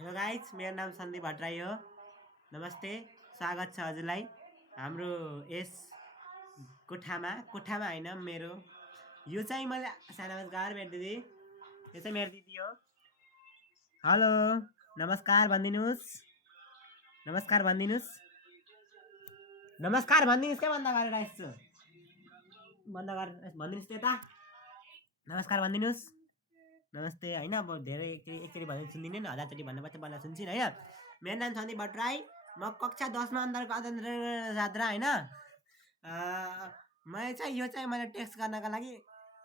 Hello guys, मेरो नाम सन्दीप भट्टराई हो। नमस्ते, स्वागत छ हजुरलाई हाम्रो यस कोठामा होइन मेरो। यो चाहिँ मैले नमस्कार मेरो दिदी, यो चाहिँ मेरो दिदी हो। हेलो, नमस्कार भनिदिनुहोस्। नमस्कार भनिदिनुहोस्। नमस्कार भनिदिनुहोस्, के बन्द गरेर यस्तो बन्द गरेर भनिदिनुहोस् त्यता। नमस्कार भनिदिनुहोस्। नमस्ते होइन, अब धेरै एकचोटि भनेर सुनिदिनु नि, हजारचोटि भन्नुपर्छ बल्ल सुन्छु नि होइन। मेरो नाम सन्दीप भट्टराई, म कक्षा 10मा छात्र होइन। मैले चाहिँ यो चाहिँ मैले टेक्स्ट गर्नको लागि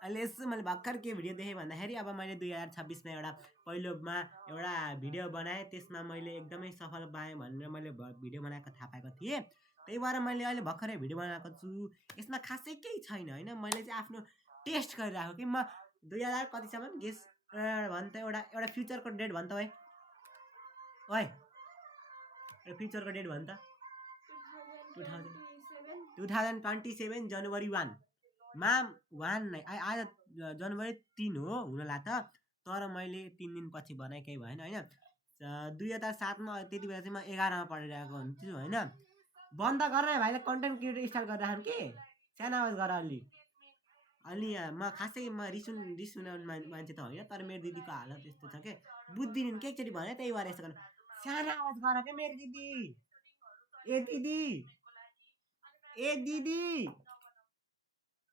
अहिले यसो मैले भर्खर के भिडियो देखेँ भन्दाखेरि अब मैले 2026मा एउटा पहिलोमा एउटा भिडियो बनाएँ, त्यसमा मैले एकदमै सफल पाएँ भनेर मैले भिडियो बनाएको थाहा पाएको थिएँ। त्यही भएर मैले अहिले भर्खरै भिडियो बनाएको छु। यसमा खासै केही छैन होइन, मैले चाहिँ आफ्नो टेस्ट गरिरहेको कि म 2000 कतिसम्म गेस भन् त, एउटा फ्युचरको डेट भन् त ओए एउटा फ्युचरको डेट भन् त। 2027 जनवरी 1 मा 1 आज जनवरी 3 हो हुनला त, तर मैले 3 दिन पछि बनाएँ, केही भएन होइन। 2007मा त्यति बेला चाहिँ म 11मा पढिरहेको हुन्छु होइन। बन्द गरेर भाइले कन्टेन्ट क्रिएटर स्टार्ट गरिराख्नु के सानो आवाज गर अलि म खासै रिस उठाउने मान्छे त होइन, तर मेरो दिदीको हालत यस्तो छ के बुझ्दिनँ के एकचोटि भने त्यही भएर यस्तो गर्नु। सानो आवाज गर के मेरो दिदी। ए दिदी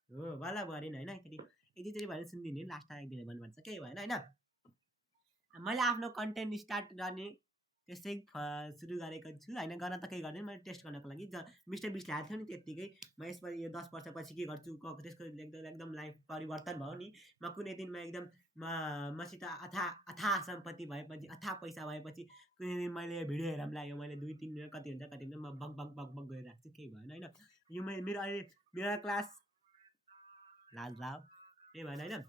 हो बल्ल भरिन होइन, एकचोटि भने सुनिदिनु लास्टमा एकदिन भन्नुपर्छ, केही भएन होइन। मैले आफ्नो कन्टेन्ट स्टार्ट गर्ने त्यस्तै सुरु गरेको छु होइन, गर्न त केही गर्दैन, मैले टेस्ट गर्नको लागि मिस्टर बिस्ट ल्याएको थियो नि त्यत्तिकै। म यसपालि यो 10 वर्षपछि के गर्छु त्यसको एकदम लाइफ परिवर्तन भयो नि। म कुनै दिन एकदम मसित अथाह सम्पत्ति भएपछि, अथाह पैसा भएपछि कुनै दिन मैले भिडियो हेरौँला, यो मैले 2-3 मिनट कति हुन्छ म बग बग बग बग गरिरहेको छु, केही भएन होइन। यो मेरो अहिले मेरो क्लास लाज लाओ केही भएन होइन,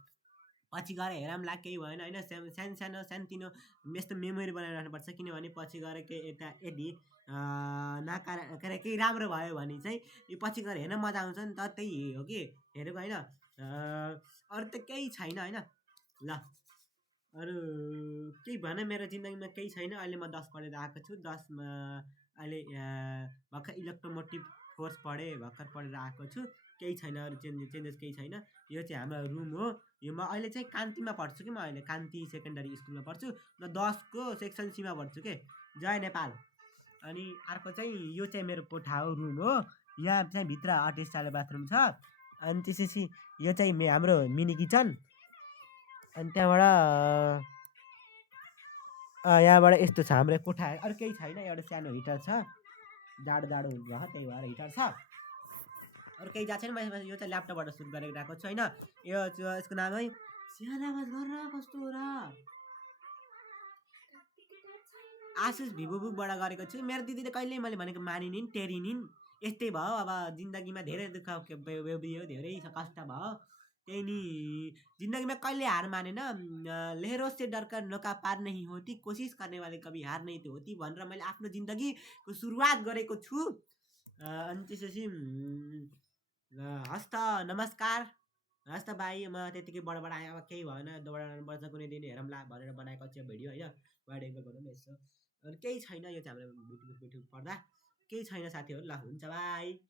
पछि गएर हेरौँला, केही भएन होइन। सानोतिनो यस्तो मेमोरी बनाएर राख्नुपर्छ, किनभने पछि गएर केही यता यदि के केही राम्रो भयो भने चाहिँ यो पछि गएर हेर्न मजा आउँछ नि त, त्यही हो कि हेरेको होइन। अरू त केही छैन होइन। ल अरू केही भएन, मेरो जिन्दगीमा केही छैन। अहिले म 10 पढेर आएको छु, 10मा अहिले भर्खर इलेक्ट्रोमोटिभ कोर्स भर्खर पढेर आएको छु। केही छैन, अरू चेन्जेस केही छैन। यो चाहिँ हाम्रो रुम हो। यो म अहिले चाहिँ कान्तिमा पढ्छु कि, म अहिले कान्ति सेकेन्डरी स्कुलमा पढ्छु, म 10को सेक्सन सीमा पढ्छु के, जय नेपाल। अनि अर्को चाहिँ यो चाहिँ मेरो कोठा हो, रुम हो। यहाँ चाहिँ भित्र अट्याच बाथरुम छ। अनि त्यसपछि यो चाहिँ हाम्रो मिनी किचन। अनि त्यहाँबाट यहाँबाट यस्तो छ हाम्रो कोठा, अरू केही छैन। एउटा सानो हिटर छ, जाडो हुन्छ त्यही भएर हिटर छ, अरू केही जाएको छैन। मैले यो चाहिँ ल्यापटपबाट सुट गरेर गएको छु होइन। यसको नाम है सानो आवाज गरेर कस्तो हो र, आसुस भिभो बुकबाट गरेको छु। मेरो दिदीले कहिल्यै मैले भनेको मानिनिन् टेरिनिन्, यस्तै भयो। अब जिन्दगीमा धेरै दुःख भयो, धेरै कष्ट भयो, त्यही नि जिन्दगीमा कहिले हार मानेन। लहरों से डरकर नौका पार नहीं होती, कोसिस करने वाले कभी हार नहीं तो होती भनेर मैले आफ्नो जिन्दगीको सुरुवात गरेको छु। अनि त्यसपछि हस्त नमस्कार, हस्त बाई, म त्यतिकै बडा आयो। अब केही भएन, दोबारा कुनै दिन हेरौँला भनेर बनाएको छ भिडियो होइन। वाइड एङ्गल गरौँ यसो, अरू केही छैन। यो चाहिँ हाम्रो पढ्दा केही छैन साथीहरू। ल हुन्छ, बाई।